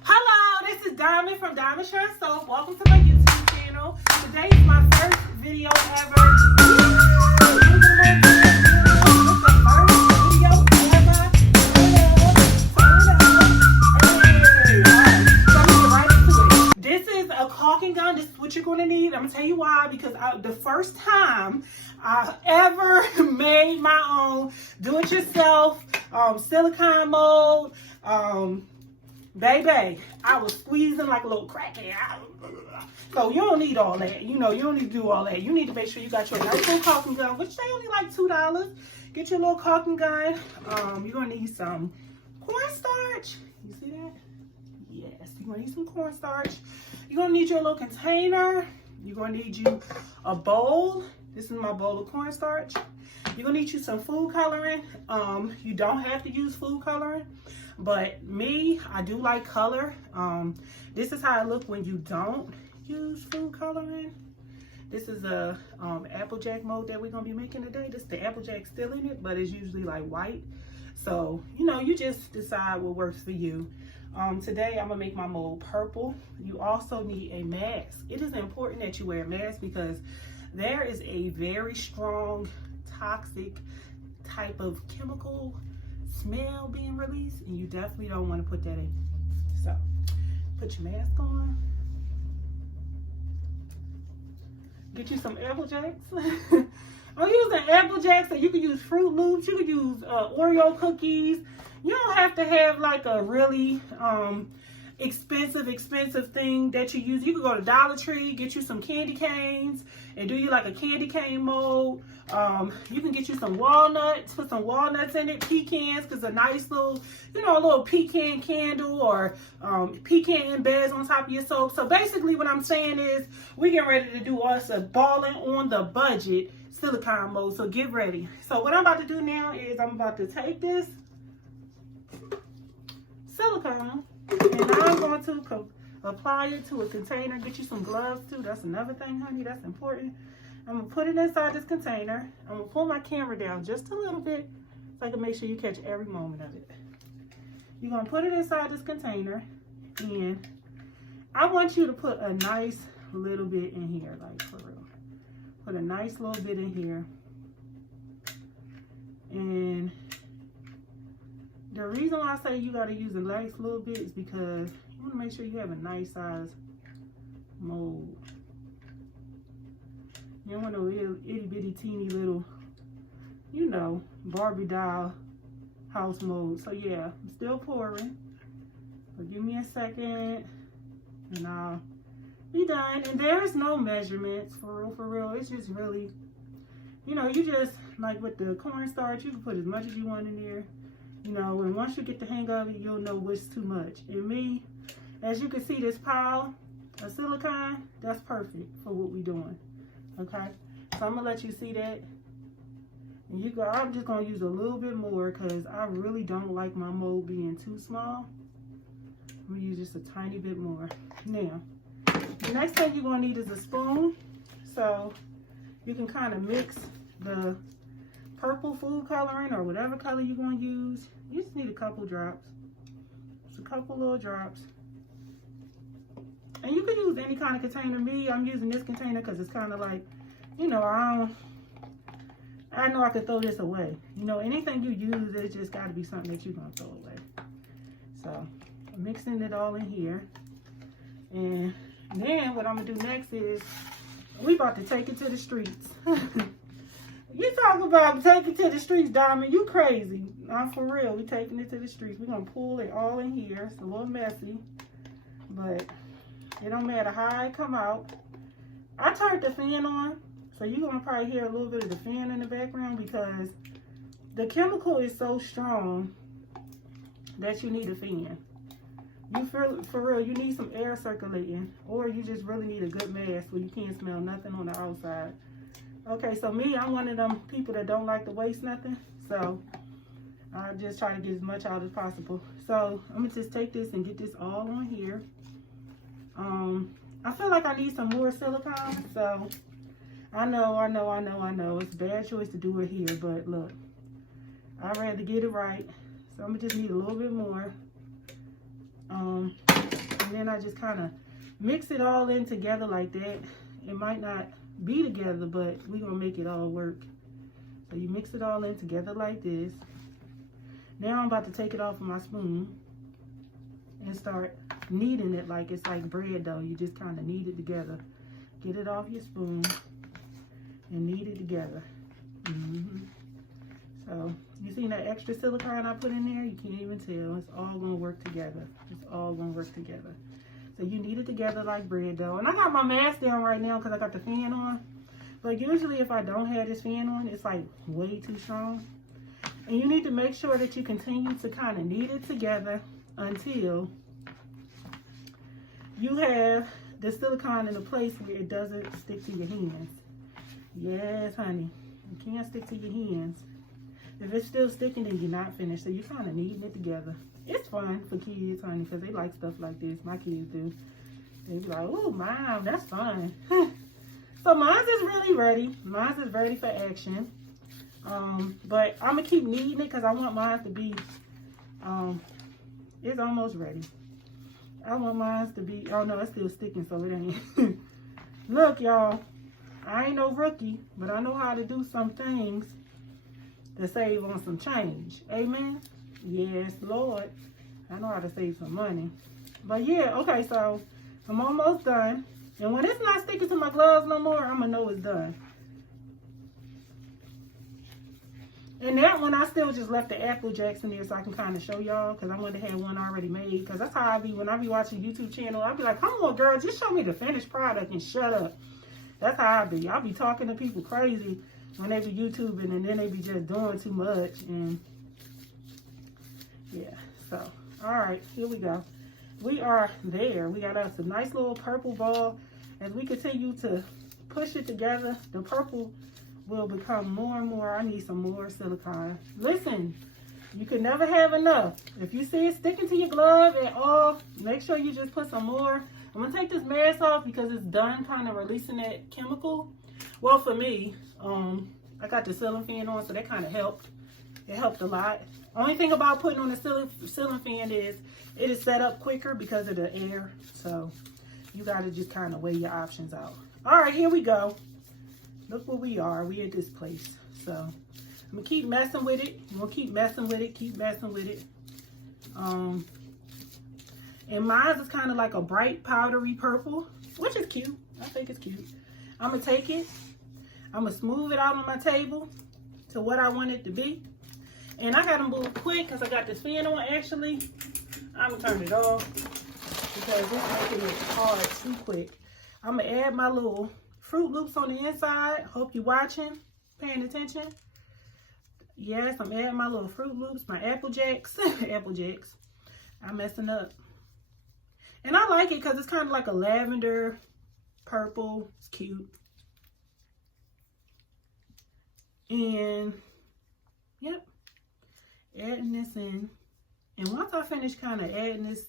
Hello, this is Diamond from Diamond Share Soap. Welcome to my YouTube channel. Today is my first video ever. This is a caulking gun. This is what you're going to need. I'm going to tell you why. Because the first time I ever made my own do-it-yourself silicone mold, baby, I was squeezing like a little crackhead. So you don't need all that. You don't need to do all that. You need to make sure you got your nice little caulking gun, which they only like $2. Get your little caulking gun. You're going to need some cornstarch. You see that? Yes, you're going to need some cornstarch. You're going to need your little container. You're going to need you a bowl. This is my bowl of cornstarch. You're going to need you some food coloring. You don't have to use food coloring. But me, I do like color. This is how it looks when you don't use food coloring. This is a Applejack mold that we're going to be making today. This the Applejack still in it, but it's usually like white. So, you just decide what works for you. Today, I'm going to make my mold purple. You also need a mask. It is important that you wear a mask because there is a very strong, toxic type of chemical smell being released, and you definitely don't want to put that in. So put your mask on, get you some Apple Jacks. I'm using Apple Jacks, so you can use Fruit Loops, you can use Oreo cookies. You don't have to have like a really expensive thing that you use. You can go to Dollar Tree, get you some candy canes and do you like a candy cane mold. You can get you some walnuts, put some walnuts in it, pecans, because a nice little, a little pecan candle or pecan embeds on top of your soap. So basically what I'm saying is we get ready to do us a balling on the budget silicone mold. So get ready. So what I'm about to do now is I'm about to take this silicone and I'm going to apply it to a container. Get you some gloves too. That's another thing, honey. That's important. I'm going to put it inside this container. I'm going to pull my camera down just a little bit so I can make sure you catch every moment of it. You're going to put it inside this container. And I want you to put a nice little bit in here, like for real. Put a nice little bit in here. And the reason why I say you got to use a nice little bit is because you want to make sure you have a nice size mold. You don't want no itty bitty teeny little, Barbie doll house mold. So yeah, I'm still pouring. So give me a second and I'll be done. And there's no measurements for real. It's just really, you just, like with the cornstarch, you can put as much as you want in there. And once you get the hang of it, you'll know what's too much. And me, as you can see, this pile of silicone, that's perfect for what we're doing. Okay? So I'm going to let you see that. And I'm just going to use a little bit more because I really don't like my mold being too small. I'm going to use just a tiny bit more. Now, the next thing you're going to need is a spoon. So you can kind of mix the purple food coloring or whatever color you're going to use. You just need a couple drops. Just a couple little drops. And you can use any kind of container. Me, I'm using this container because it's kind of like, I know I could throw this away. Anything you use, it's just got to be something that you're going to throw away. So, I'm mixing it all in here. And then what I'm going to do next is, we about to take it to the streets. You talk about taking it to the streets, Diamond. You crazy. I'm for real. We taking it to the streets. We're going to pull it all in here. It's a little messy. But it don't matter how I come out. I turned the fan on. So you're going to probably hear a little bit of the fan in the background because the chemical is so strong that you need a fan. You feel, for real, you need some air circulating. Or you just really need a good mask where you can't smell nothing on the outside. Okay, so me, I'm one of them people that don't like to waste nothing. So I just try to get as much out as possible. So I'm going to just take this and get this all on here. I feel like I need some more silicone. So I know. It's a bad choice to do it here. But look, I'd rather get it right. So I'm going to just need a little bit more. And then I just kind of mix it all in together like that. It might not be together, but we're going to make it all work. So you mix it all in together like this. Now I'm about to take it off of my spoon and start kneading it like it's like bread dough. You just kind of knead it together. Get it off your spoon and knead it together. So you see that extra silicone I put in there? You can't even tell. It's all going to work together. It's all going to work together. So you knead it together like bread dough. And I got my mask down right now because I got the fan on. But usually if I don't have this fan on, it's like way too strong. And you need to make sure that you continue to kind of knead it together until you have the silicone in a place where it doesn't stick to your hands. Yes, honey. It can't stick to your hands. If it's still sticking, then you're not finished. So you're kind of kneading it together. It's fun for kids, honey, because they like stuff like this. My kids do. They be like, oh, Mom, that's fun. So mine's is really ready. Mine's is ready for action. But I'm going to keep kneading it because I want mine to be, it's almost ready. I want mine to be, oh no, it's still sticking, so it ain't. Look, y'all, I ain't no rookie, but I know how to do some things to save on some change. Amen? Yes, Lord. I know how to save some money. But yeah, okay, so I'm almost done. And when it's not sticking to my gloves no more, I'm going to know it's done. And that one, I still just left the Apple Jacks in there so I can kind of show y'all, because I wanted to have one already made. Because that's how I be when I be watching YouTube channel. I be like, come on, girl, just show me the finished product and shut up. That's how I be. I be talking to people crazy when they be YouTubing, and then they be just doing too much. And yeah, so, all right, here we go. We are there. We got us a nice little purple ball. As we continue to push it together, the purple will become more and more. I need some more silicone. Listen, you can never have enough. If you see it sticking to your glove at all, make sure you just put some more. I'm going to take this mask off because it's done kind of releasing that chemical. Well, for me, I got the ceiling fan on, so that kind of helped. It helped a lot. Only thing about putting on the ceiling fan is it is set up quicker because of the air. So you got to just kind of weigh your options out. All right, here we go. Look where we are. We at this place. So I'm going to keep messing with it. I'm going to keep messing with it. Keep messing with it. And mine is kind of like a bright powdery purple, which is cute. I think it's cute. I'm going to take it. I'm going to smooth it out on my table to what I want it to be. And I got to move quick because I got this fan on actually. I'm going to turn it off because it's making it hard too quick. I'm going to add my little Fruit Loops on the inside. Hope you're watching, paying attention. Yes, I'm adding my little Fruit Loops, my Apple Jacks. Apple Jacks. I'm messing up. And I like it because it's kind of like a lavender purple. It's cute. And, yep. Adding this in. And once I finish kind of adding this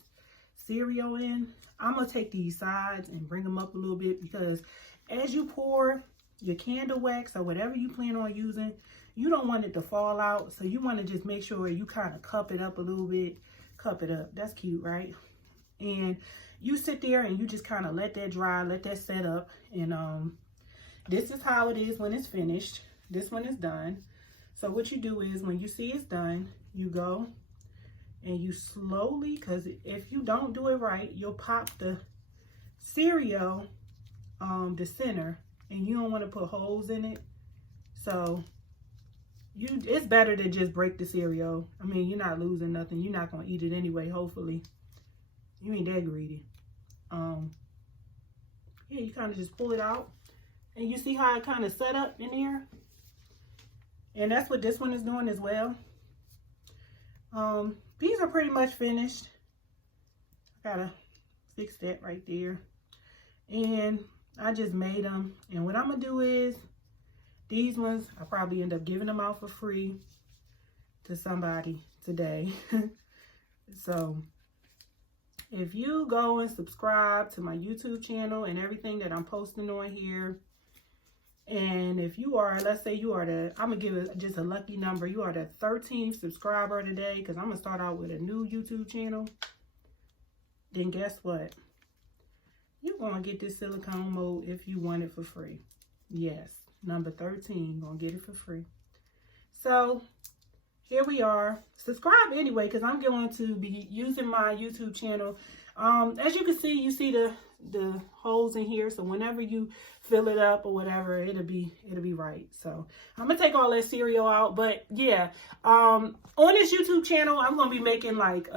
cereal in, I'm going to take these sides and bring them up a little bit because as you pour your candle wax or whatever you plan on using, you don't want it to fall out. So you want to just make sure you kind of cup it up a little bit. Cup it up. That's cute, right? And you sit there and you just kind of let that dry, let that set up. And this is how it is when it's finished. This one is done. So what you do is when you see it's done, you go and you slowly, because if you don't do it right, you'll pop the cereal, the center, and you don't want to put holes in it. So it's better to just break the cereal. I mean, you're not losing nothing. You're not going to eat it anyway, hopefully. You ain't that greedy. Yeah, you kind of just pull it out. And you see how it kind of set up in here? And that's what this one is doing as well. These are pretty much finished. I gotta fix that right there. And I just made them. And what I'm gonna do is, these ones, I probably end up giving them out for free to somebody today. So, if you go and subscribe to my YouTube channel and everything that I'm posting on here, and if you are, let's say you are I'm going to give it just a lucky number. You are the 13th subscriber today because I'm going to start out with a new YouTube channel. then guess what? You're going to get this silicone mold if you want it for free. Yes, number 13, you're going to get it for free. So here we are. Subscribe anyway, because I'm going to be using my YouTube channel. As you can see, you see the holes in here. So whenever you fill it up or whatever, it'll be right. So I'm gonna take all that cereal out. But yeah, on this YouTube channel, I'm gonna be making like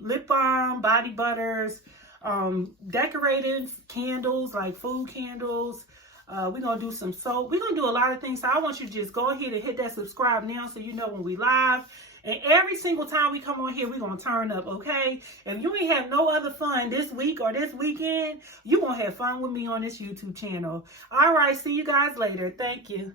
lip balm, body butters, decorative candles, like food candles. We're gonna do some soap. We're gonna do a lot of things. So I want you to just go ahead and hit that subscribe now so you know when we live. And every single time we come on here, we're going to turn up, okay? If you ain't have no other fun this week or this weekend, you're going to have fun with me on this YouTube channel. All right, see you guys later. Thank you.